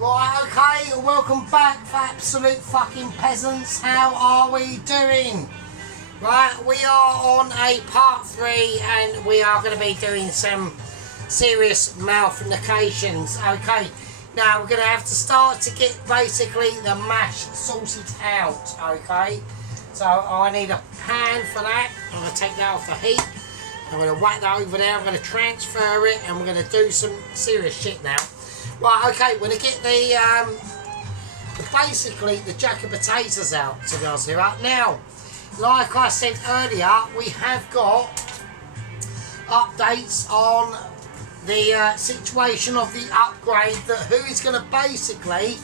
Right, okay, welcome back, absolute fucking peasants. How are we doing? Right, we are on a part 3 and we are going to be doing some serious malformations. Okay, now we're going to have to start to get basically the mash sorted out. Okay, so I need a pan for that. I'm going to take that off the heat. I'm going to whack that over there. I'm going to transfer it and we're going to do some serious shit now. Right, okay, we're going to get basically the jack of potatoes out, to be honest with you. Now, like I said earlier, we have got updates on the situation of the upgrade, that who is going to basically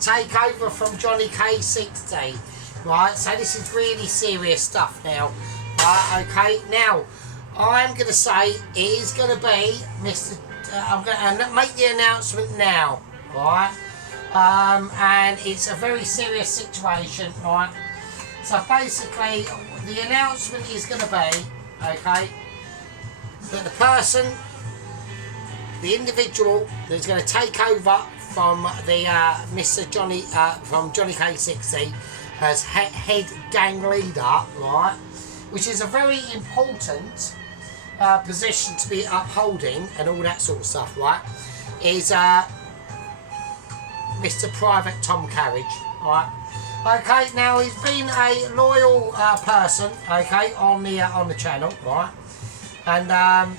take over from Johnny K60. Right, so this is really serious stuff now. Right, okay, now, I'm going to say it is going to be Mr. I'm going to make the announcement now, right? And it's a very serious situation, right? So basically, the announcement is going to be, okay, that the person, the individual that's going to take over from the Mr. Johnny, from Johnny K60 as head gang leader, right? Which is a very important position to be upholding and all that sort of stuff, right? Is Mr. Private Tom Carriage, right? Okay, now he's been a loyal person, okay, on the channel, right? And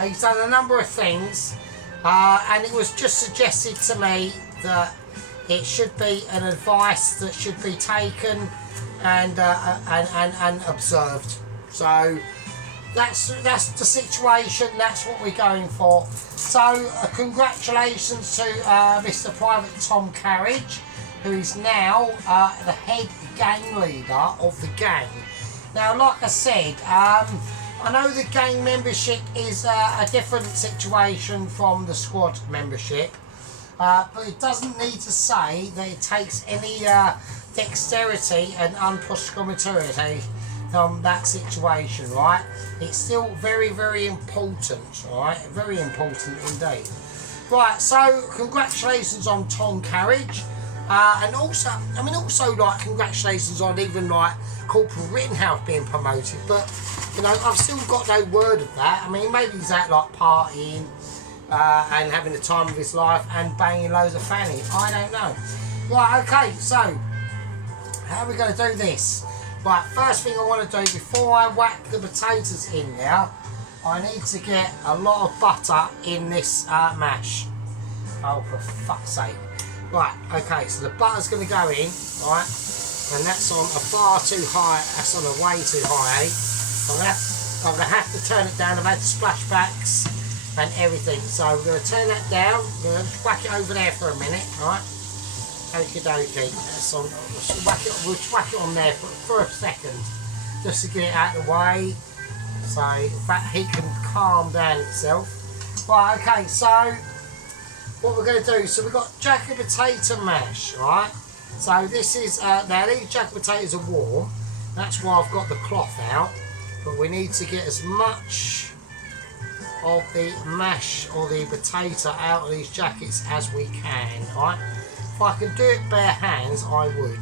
he's done a number of things, and it was just suggested to me that it should be an advice that should be taken and observed. So that's the situation. That's what we're going for. So congratulations to Mr. Private Tom Carriage, who is now the head gang leader of the gang. Now, like I said, I know the gang membership is a different situation from the squad membership, but it doesn't need to say that it takes any dexterity and unprescriptory from that situation, right? It's still very, very important, right? Very important indeed. Right, so congratulations on Tom Carriage, and also, I mean, also like congratulations on even like Corporal Rittenhouse being promoted. But you know, I've still got no word of that. I mean, maybe he's out like partying and having the time of his life and banging loads of fanny. I don't know. Right, okay, so how are we going to do this? Right, first thing I want to do before I whack the potatoes in there, I need to get a lot of butter in this mash. Oh, for fuck's sake. Right, okay, so the butter's going to go in, right, and that's on a far too high, that's on a way too high. I'm going to have to turn it down. I've had splashbacks and everything, so we're going to turn that down. We're going to whack it over there for a minute, right? Okie dokie, so we'll whack it on there for a second, just to get it out of the way, so that heat can calm down itself. Right, okay, so what we're going to do, so we've got jack of potato mash, right? So this is, now these jack of potatoes are warm, that's why I've got the cloth out, but we need to get as much of the mash or the potato out of these jackets as we can, right? If I can do it bare hands, I would,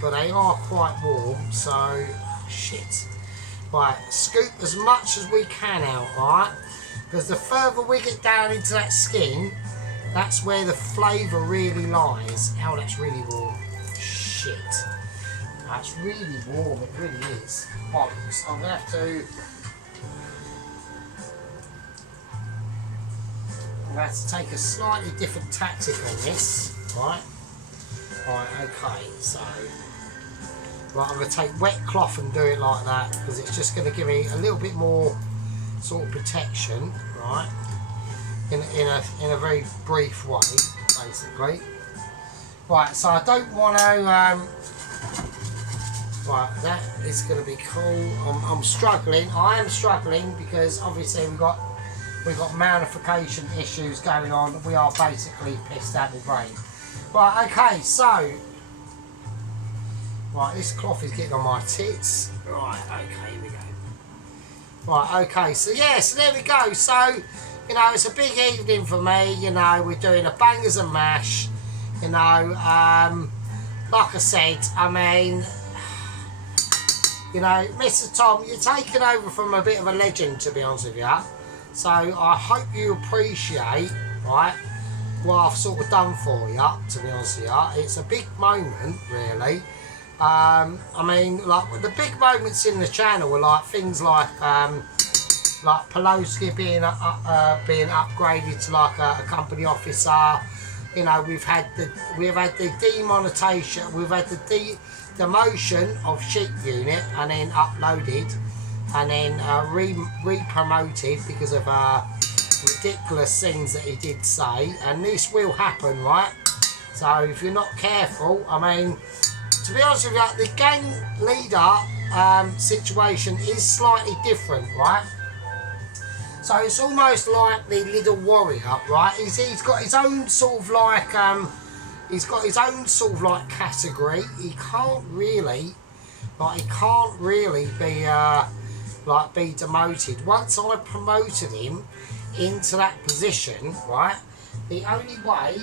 but they are quite warm, so shit. Right, scoop as much as we can out, right? Because the further we get down into that skin, that's where the flavour really lies. Oh, that's really warm. Shit. That's really warm, it really is. Bollocks. I'm going to have to... I'm going to have to take a slightly different tactic on this, right? Right, okay, so... Right, I'm going to take wet cloth and do it like that, because it's just going to give me a little bit more sort of protection, right? In a very brief way, basically. Right, so I don't want to... right, that is going to be cool. I'm struggling. I am struggling because obviously we've got magnification issues going on. We are basically pissed out of the brain. Right, okay, so right, this cloth is getting on my tits. Right, okay, here we go. Right, okay, so yeah, so there we go. So you know, it's a big evening for me. You know, we're doing a bangers and mash. You know, like I said, I mean, you know, Mr. Tom, you're taking over from a bit of a legend, to be honest with you. So I hope you appreciate, right, what I've sort of done for you, to be honest with you. It's a big moment, really. I mean, like, the big moments in the channel were like things like Pelosi being upgraded to like a company officer. You know, we've had the demonetization, we've had the demotion of Sheep Unit, and then uploaded, and then re-promoted because of ridiculous things that he did say, and this will happen, right? So if you're not careful, I mean, to be honest with you, the gang leader situation is slightly different, right? So it's almost like the little warrior, right? He's got his own sort of like category. He can't really be demoted. Once I promoted him into that position, right? The only way.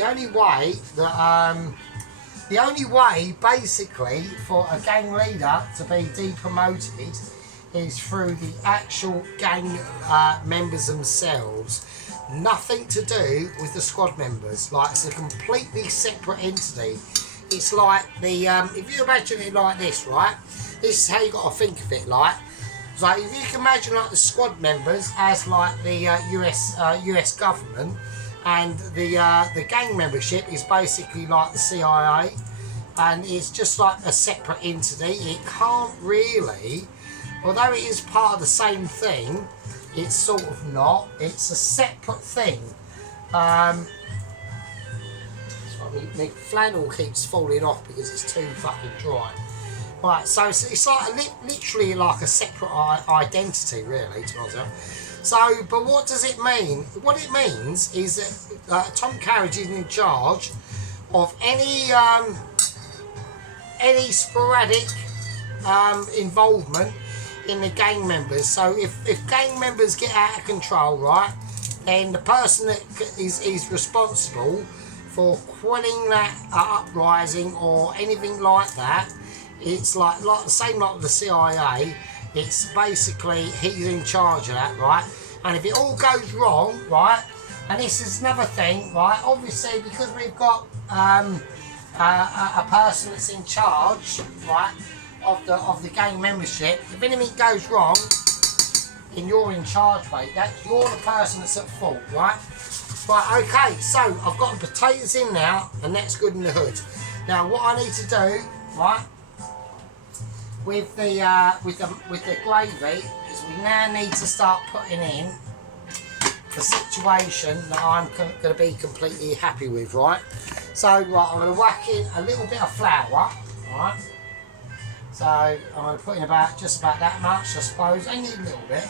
The only way, basically, for a gang leader to be depromoted is through the actual gang members themselves. Nothing to do with the squad members. Like, it's a completely separate entity. It's like the, if you imagine it like this, right? This is how you got to think of it, like. So if you can imagine like the squad members as like the US government, and the gang membership is basically like the CIA, and it's just like a separate entity. It can't really, although it is part of the same thing, it's sort of not. It's a separate thing. My flannel keeps falling off because it's too fucking dry. Right, so it's like literally like a separate identity, really, to be honest. So, but what does it mean? What it means is that Tom Carriage is in charge of any sporadic involvement in the gang members. So if gang members get out of control, right, then the person that is responsible for quelling that uprising or anything like that, it's like the same like the CIA. It's basically he's in charge of that, right? And if it all goes wrong, right? And this is another thing, right? Obviously, because we've got a person that's in charge, right, of the gang membership. If anything goes wrong, and you're in charge, mate, you're the person that's at fault, right? Right. Okay. So I've got the potatoes in now, and that's good in the hood. Now, what I need to do, right? With the gravy is we now need to start putting in the situation that I'm going to be completely happy with, right? So right, I'm going to whack in a little bit of flour, right? So I'm going to put in just about that much, I suppose. I need a little bit,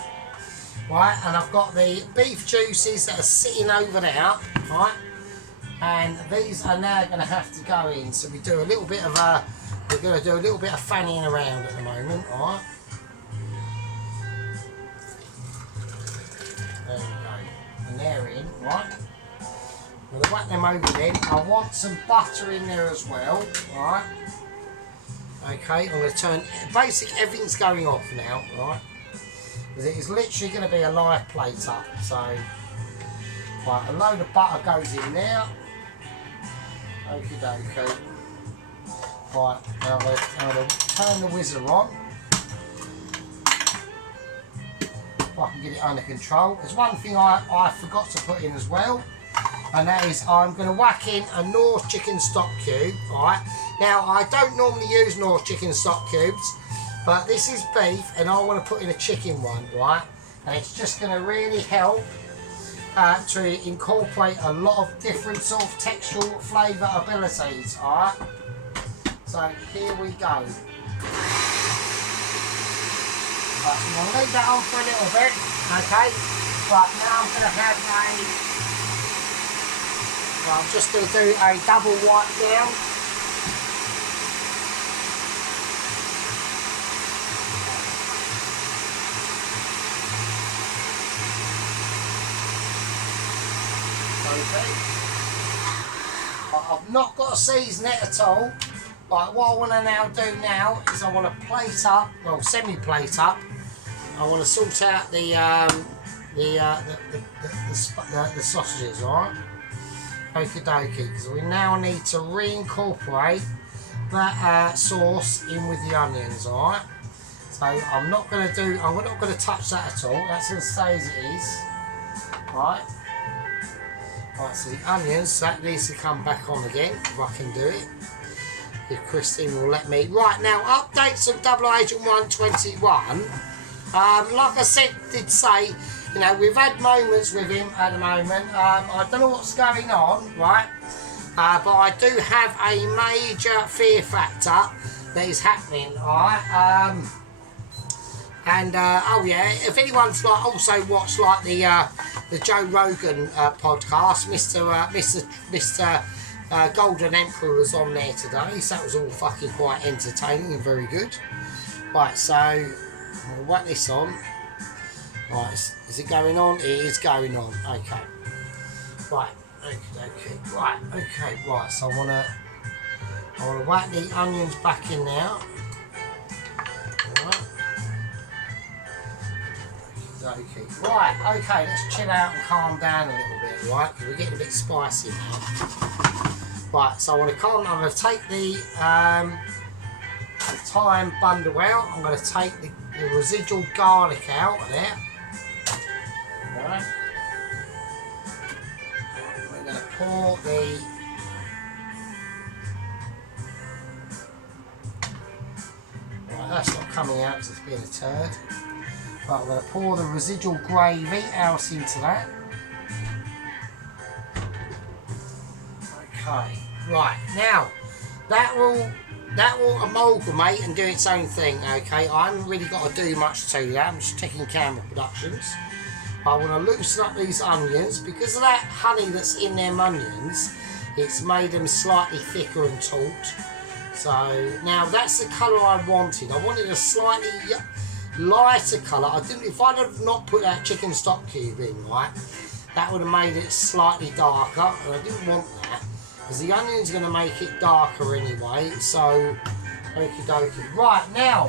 right? And I've got the beef juices that are sitting over there, right? And these are now going to have to go in. So we do a little bit of we're going to do a little bit of fanning around at the moment, alright? There we go. And they're in, right? I'm going to whack them over then. I want some butter in there as well, alright? Okay, I'm going to turn, everything's going off now, right? Because it is literally going to be a live plate up, so... Right, a load of butter goes in there. Okie dokie. Right, now I'm going to turn the whizzer on. If I can get it under control. There's one thing I forgot to put in as well, and that is I'm going to whack in a North chicken stock cube. Right, now I don't normally use North chicken stock cubes, but this is beef, and I want to put in a chicken one, right? And it's just going to really help to incorporate a lot of different sort of textual flavour abilities. Alright. So here we go. Right, so I'm going to leave that on for a little bit, okay? Right, now I'm going to have I'm just going to do a double wipe down. I've not got to season it at all. Right, what I want to now do now is I want to plate up, well, semi-plate up. I want to sort out the sausages, alright? Okie dokie, because we now need to reincorporate that sauce in with the onions, alright? So I'm not going to touch that at all. That's going to stay as it is, right? Right, so the onions, that needs to come back on again, if I can do it. If Christine will let me. Right, now, updates of Double Agent 121. Like I did say, you know, we've had moments with him at the moment. I don't know what's going on, right? But I do have a major fear factor that is happening, alright? Oh yeah, if anyone's like also watched like the Joe Rogan podcast, Mr. Golden Emperor was on there today, so that was all fucking quite entertaining and very good. Right, so I'll whack this on. Right, is it going on? It is going on. Okay. Right. Okay. Right. Okay. Right. So I wanna whack the onions back in now. Right. Okay. Right. Okay. Let's chill out and calm down a little bit. Right. Because we're getting a bit spicy now. Right. So I want to calm. I'm going to take the thyme bundle out. I'm going to take the residual garlic out of there. Right. We're going to pour the right, that's not coming out because it's being a turd. Right, we're going to pour the residual gravy out into that. Okay, right, now that will amalgamate and do its own thing, okay? I haven't really got to do much to that, I'm just checking camera productions. I want to loosen up these onions. Because of that honey that's in them onions, it's made them slightly thicker and taut. So now that's the colour I wanted. I wanted a slightly lighter colour. If I'd have not put that chicken stock cube in, right, that would have made it slightly darker, and I didn't want that because the onion's going to make it darker anyway. So okie dokie. Right, now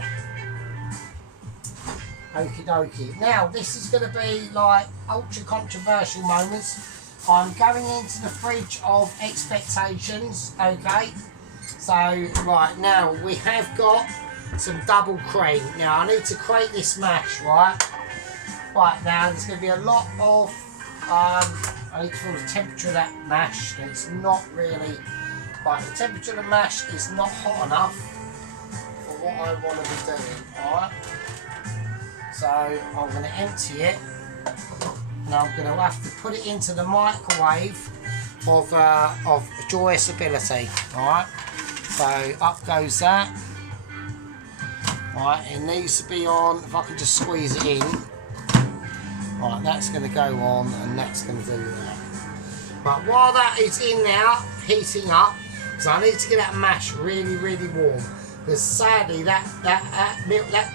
okie dokie. Now this is going to be like ultra controversial moments. I'm going into the fridge of expectations, okay? So right, now we have got some double cream. Now I need to create this mash, right? Right, now there's going to be a lot of I need to feel the temperature of that mash. It's not really right, the temperature of the mash is not hot enough for what I want to be doing, alright? So I'm going to empty it, and I'm going to have to put it into the microwave of joyous ability. Alright, so up goes that. Right, it needs to be on. If I can just squeeze it in. Right, that's going to go on, and that's going to do that. But while that is in there, heating up, because I need to get that mash really, really warm. Because sadly, that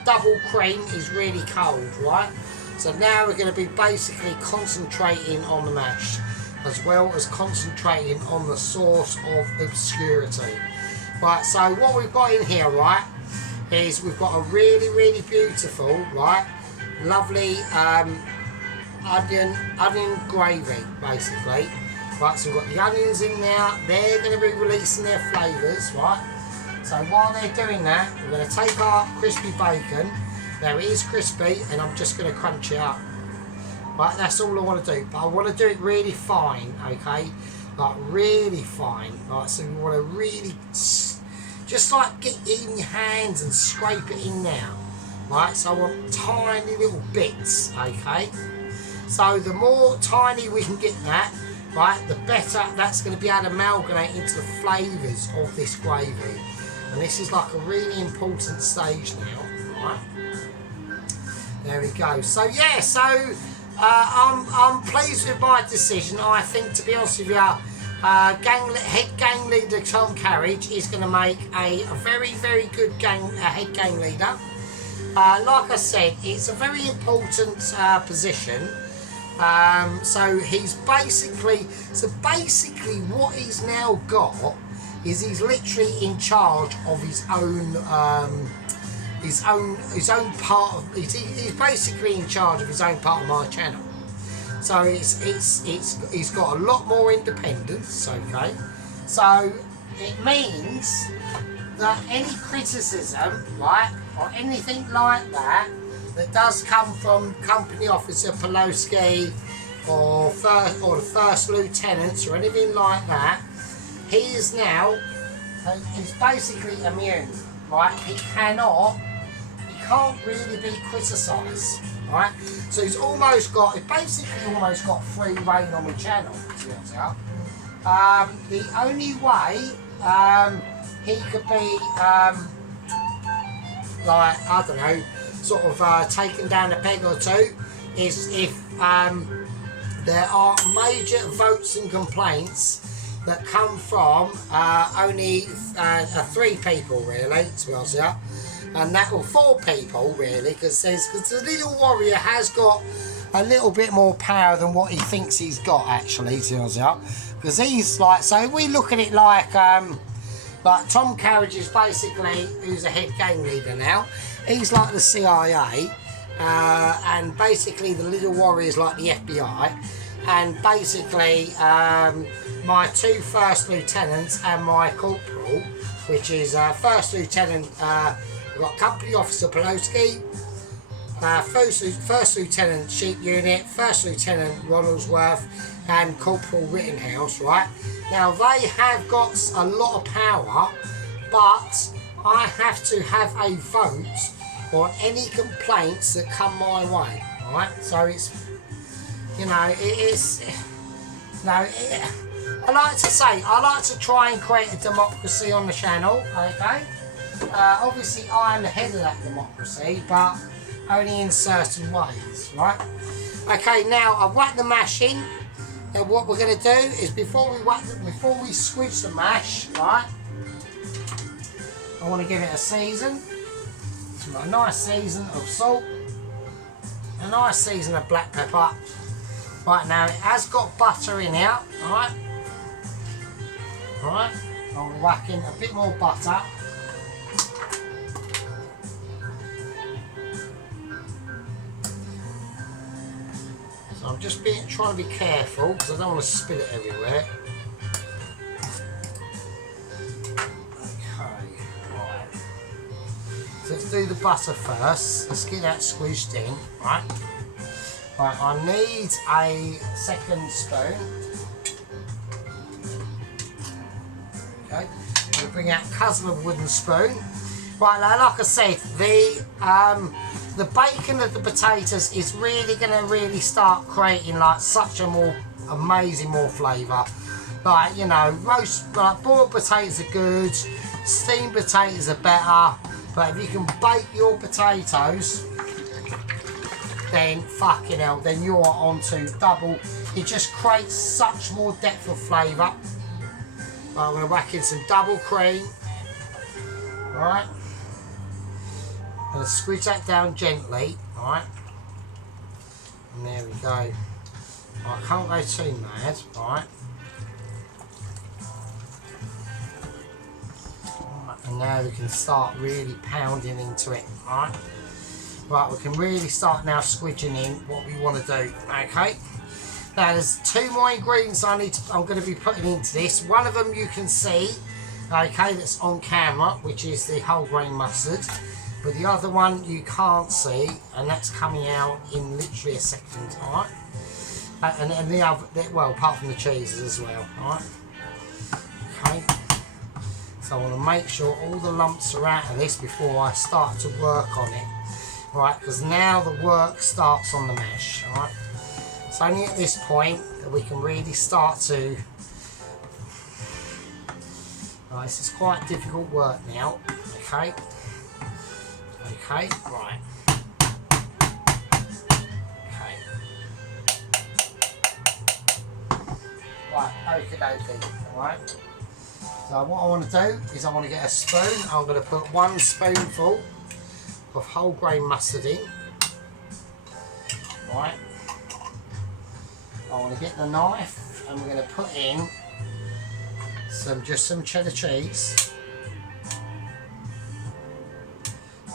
double cream is really cold, right? So now we're going to be basically concentrating on the mash, as well as concentrating on the source of obscurity. Right, so what we've got in here, right, is we've got a really, really beautiful, right, lovely onion gravy, basically. Right, so we've got the onions in there, they're going to be releasing their flavours, right? So while they're doing that, we're going to take our crispy bacon. Now it is crispy, and I'm just going to crunch it up. Right, that's all I want to do. But I want to do it really fine, okay? Like really fine. Right, so we want to really just like get it in your hands and scrape it in there. Right, so I want tiny little bits, okay? So the more tiny we can get that, right, the better that's going to be able to amalgamate into the flavours of this gravy. And this is like a really important stage now, right? There we go. So yeah, so I'm pleased with my decision. I think, to be honest with you, head gang leader Tom Carriage is going to make a very, very good head gang leader. Like I said, it's a very important position. So he's basically what he's now got is he's literally in charge of his own part of he's basically in charge of his own part of my channel. So he's got a lot more independence, okay? So it means that any criticism, right, or anything like that does come from Company Officer Pawlowski or the First Lieutenants or anything like that, he's basically immune, right? He can't really be criticised, right? So he's basically almost got free reign on the channel, to be honest. The only way he could be like, I don't know, sort of taken down a peg or two is if there are major votes and complaints that come from only 3 people, really, to be honest with you. And that, or 4 people, really, because the little warrior has got a little bit more power than what he thinks he's got, actually, to be honest with you. Because he's like, so if we look at it like Tom Carriage is basically, who's a head gang leader now, he's like the CIA, and basically the little warrior is like the FBI, and basically my 2 first lieutenants and my corporal, which is First Lieutenant, we've got Company Officer Pawlowski, First Lieutenant Sheep Unit, First Lieutenant Ronaldsworth, and Corporal Rittenhouse, right? Now they have got a lot of power, but I have to have a vote on any complaints that come my way, right? So it's, you know, I like to say, I like to try and create a democracy on the channel, okay? Obviously I'm the head of that democracy, but only in certain ways, right? Okay, now I've whacked the mash in. Now what we're going to do is before we squidge the mash, right, I want to give it a season. So a nice season of salt, a nice season of black pepper. Right, now it has got butter in here, alright? Alright, I'm whacking a bit more butter. So I'm just trying to be careful because I don't want to spill it everywhere. Okay, right. So let's do the butter first. Let's get that squeezed in, right? Right, I need a second spoon. Okay, I'm going to bring out cousin of wooden spoon. Right, now, like I said, the bacon of the potatoes is really going to start creating like such a more amazing flavour. Like, you know, boiled potatoes are good, steamed potatoes are better, but if you can bake your potatoes, then fucking hell, then you're onto double. It just creates such more depth of flavour. I'm going to whack in some double cream. Alright. I'm going to squeeze that down gently. Alright. And there we go. I can't go too mad. Alright. And now we can start really pounding into it. Alright. Right, we can really start now squidging in what we want to do. Okay. Now there's 2 more ingredients I'm going to be putting into this. One of them you can see, okay, that's on camera, which is the whole grain mustard. But the other one you can't see, and that's coming out in literally a second. All right. And the other, well, apart from the cheeses as well. All right. Okay. So I want to make sure all the lumps are out of this before I start to work on it. Right, because now the work starts on the mash, alright? It's only at this point that we can really start to... Right, this is quite difficult work now, okay? Okay, right. Okay. Right, okie dokie, alright? So what I want to do is I want to get a spoon. I'm going to put 1 spoonful of whole grain mustard in, right, I want to get the knife and we're going to put in just some cheddar cheese.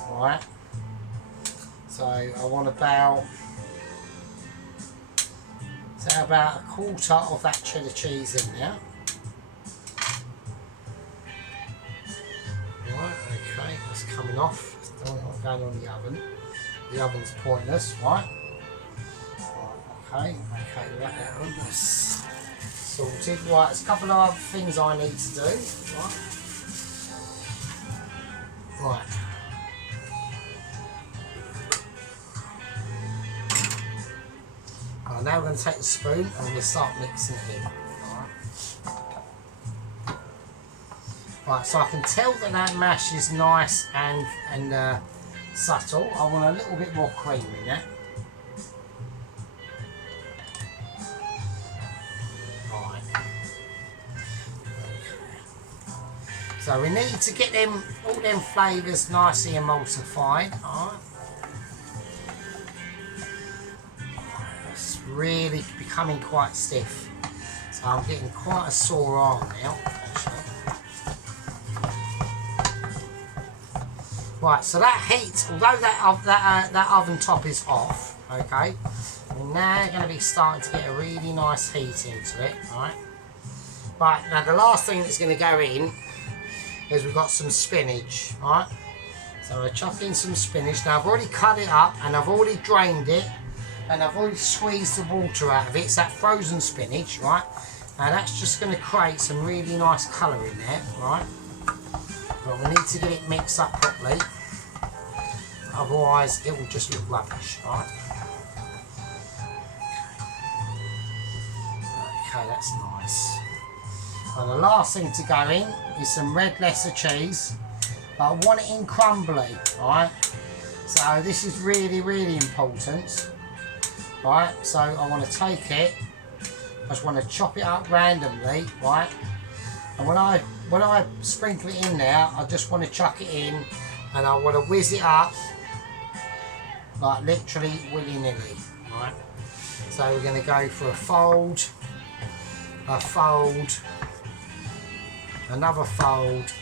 Right. So I want about a quarter of that cheddar cheese in there. Right, okay, that's coming off. It's not going on the oven. The oven's pointless, right? Right, okay, right, that one is sorted. Right, there's a couple of other things I need to do. Right. Right, now we're going to take the spoon and we're going to start mixing it in. Right, so I can tell that that mash is nice and subtle. I want a little bit more cream in that. Right. Okay. So we need to get all them flavours nicely emulsified. Alright. It's really becoming quite stiff. So I'm getting quite a sore arm now, actually. Right, so that heat, although that oven top is off, okay, we're now going to be starting to get a really nice heat into it, right? Right, now the last thing that's going to go in is we've got some spinach, right? So I chuck in some spinach. Now I've already cut it up and I've already drained it and I've already squeezed the water out of it. It's that frozen spinach, right? And that's just going to create some really nice colour in there, right? But we need to get it mixed up properly, otherwise it will just look rubbish, right? Okay, that's nice. And the last thing to go in is some red Leicester cheese, but I want it in crumbly, right? So this is really, really important, right? So I want to take it, I just want to chop it up randomly, right? And when I sprinkle it in there, I just want to chuck it in and I want to whiz it up like literally willy-nilly, right? So we're going to go for a fold, another fold,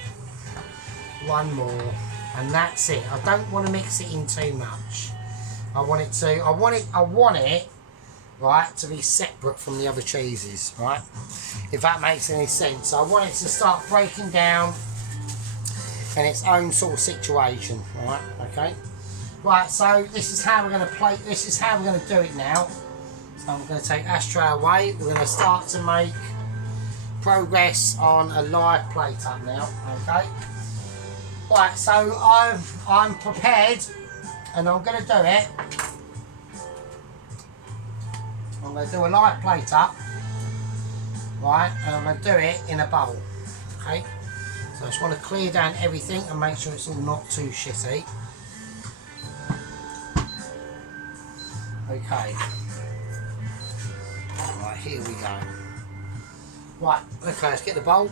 one more, and that's it. I don't want to mix it in too much. I want it right, to be separate from the other cheeses, right? If that makes any sense. I want it to start breaking down in its own sort of situation, right? Okay. Right, so this is how we're going to this is how we're going to do it now. So I'm going to take ashtray away. We're going to start to make progress on a live plate up now, okay? Right, so I'm prepared and I'm going to do it. I'm going to do a light plate up, right, and I'm going to do it in a bowl, okay? So I just want to clear down everything and make sure it's all not too shitty. Okay. Right, here we go. Right, okay, let's get the bowl.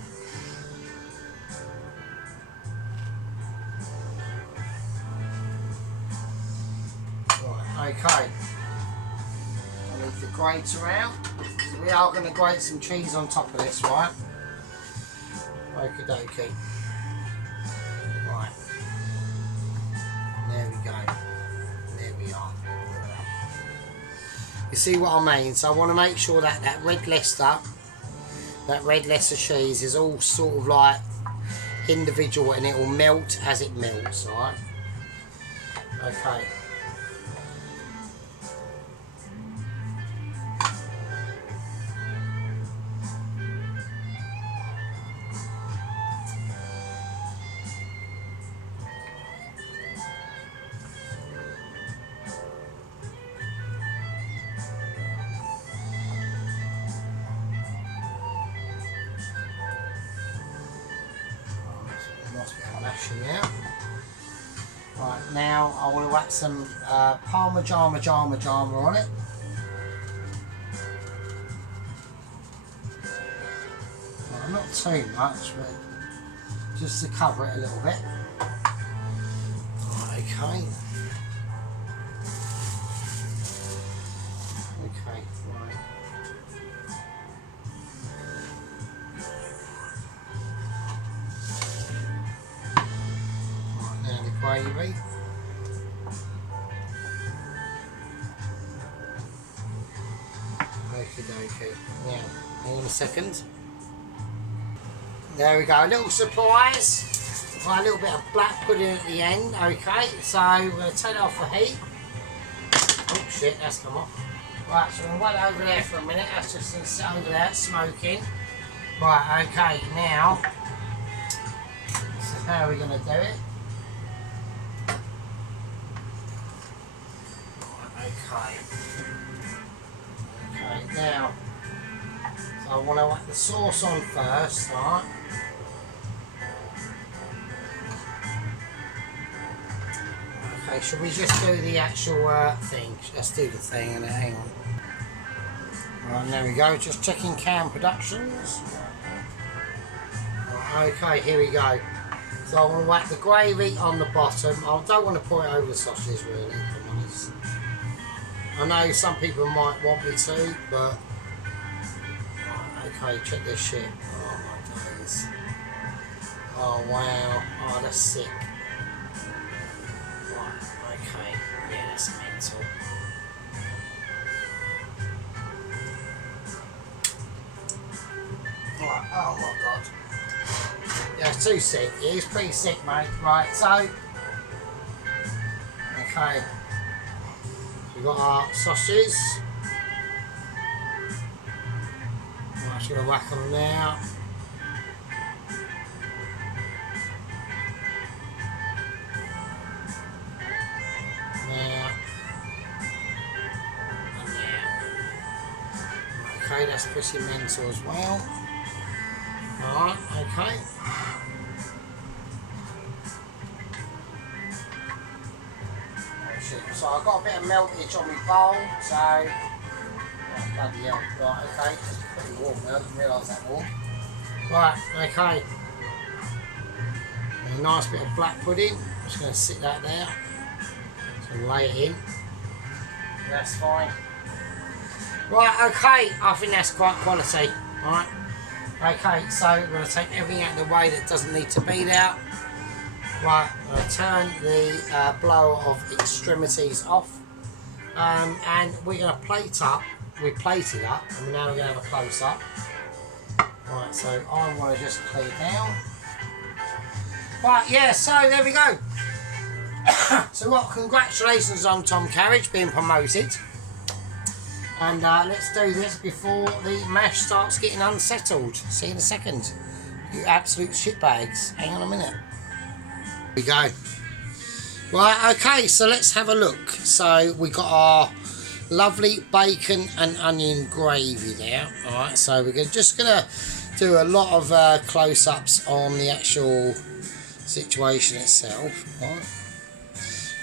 Right, okay. I need the grater out. We are going to grate some cheese on top of this, right? Okie dokie. Right. There we go. There we are. You see what I mean? So I want to make sure that that red Leicester cheese is all sort of like individual and it will melt as it melts, right? Okay. Now. Right, now I want to whack some Parmigiano on it. Well, not too much, but just to cover it a little bit. Okay. Okay, right. gravy. Okie dokie. Now, hang on a second. There we go, a little surprise. Right, a little bit of black pudding at the end. Okay, so we're going to take it off the heat. Oh shit, that's come off. Right, so we'll wait over there for a minute. That's just going to sit over there smoking. Right, okay, now this is how we're going to do it. Right, okay. Okay, now, so I want to whack the sauce on first, right? Okay, should we just do the actual thing? Let's do the thing and hang on. Right, there we go, just checking Cam Productions. Right, okay, here we go. So I want to whack the gravy on the bottom. I don't want to pour it over the sausages really, if I'm honest. I know some people might want me to, but... Right, okay, check this shit. Oh my days. Oh wow, oh that's sick. Okay, yeah, that's mental. Right, oh my god. Yeah, it's too sick. It is pretty sick, mate. Right, so... Okay. We've got our sausages. I'm just going to whack them now. Okay, that's pretty mental as well. Alright, okay. Oh shit, so I've got a bit of meltage on my bowl, so... Oh, bloody hell. Right, okay, it's pretty warm now, I didn't realise that warm. Right, okay. A nice bit of black pudding, I'm just going to sit that there. Just going to lay it in. That's fine. Right, okay, I think that's quite quality, right? Okay, so we're going to take everything out of the way that doesn't need to be there. Right, I'm going to turn the blower of extremities off. And we're going to plate up, we plated up, and now we're going to have a close up. Right, so I want to just clear down. Right, yeah, so there we go. So what, congratulations on Tom Carriage being promoted. And let's do this before the mash starts getting unsettled. See you in a second. You absolute shitbags. Hang on a minute. Here we go. Right, okay, so let's have a look. So we got our lovely bacon and onion gravy there. Alright, so we're just going to do a lot of close-ups on the actual situation itself. Right.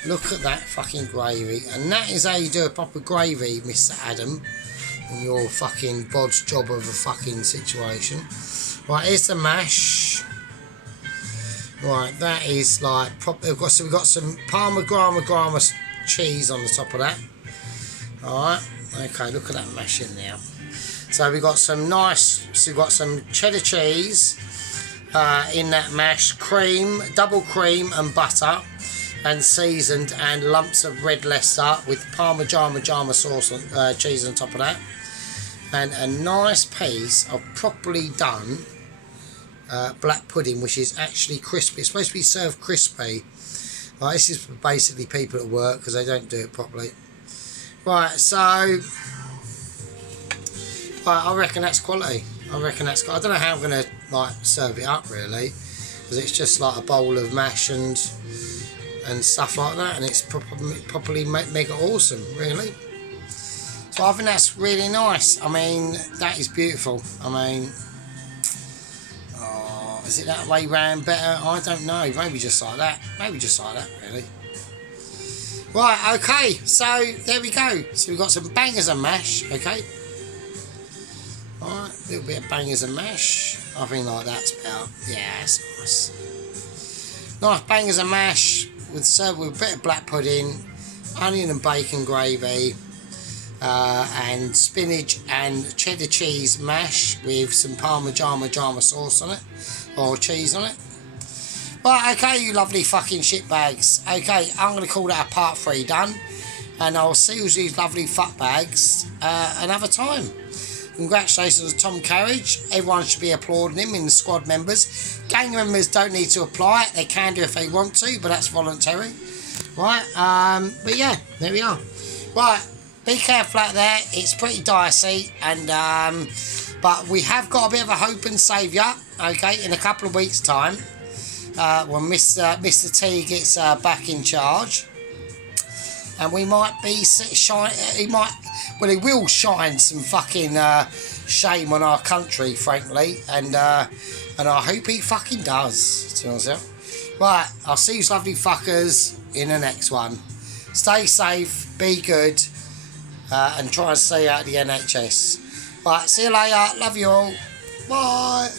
Look at that fucking gravy. And that is how you do a proper gravy, Mr. Adam, in your fucking bod's job of a fucking situation. Right, here's the mash. Right, that is like proper. We've got some Parma cheese on the top of that. Alright, okay, look at that mash in there. So we've got some cheddar cheese in that mash, cream, double cream and butter, and seasoned, and lumps of red Leicester with Parmigiano sauce on, cheese on top of that, and a nice piece of properly done black pudding, which is actually crispy. It's supposed to be served crispy. Right, this is basically people at work because they don't do it properly. Right, so right, I reckon that's quality. I don't know how I'm going to like serve it up really, because it's just like a bowl of mash and stuff like that, and it's properly mega awesome really. So I think that's really nice. I mean, that is beautiful. I mean, is it that way round better? I don't know, maybe just like that really. Right, okay, so there we go. So we've got some bangers and mash, okay. Alright, a little bit of bangers and mash. I think like that's about, yeah, that's nice. Nice bangers and mash served with a bit of black pudding, onion and bacon gravy, and spinach and cheddar cheese mash with some Parmigiano sauce on it, or cheese on it. Right, okay, you lovely fucking shitbags. Okay, I'm going to call that a part 3 done. And I'll see you these lovely fuckbags another time. Congratulations to Tom Carriage. Everyone should be applauding him in the squad members. Gang members don't need to apply it. They can do if they want to, but that's voluntary. Right, but yeah, there we are. Right, be careful out there. It's pretty dicey, and but we have got a bit of a hope and saviour, okay, in a couple of weeks' time. When Mr. T gets back in charge. And we might be he will shine some fucking shame on our country, frankly, and I hope he fucking does, to be honest. Right, I'll see you lovely fuckers in the next one. Stay safe, be good, and try and stay out of the NHS. Right, see you later, love you all, bye.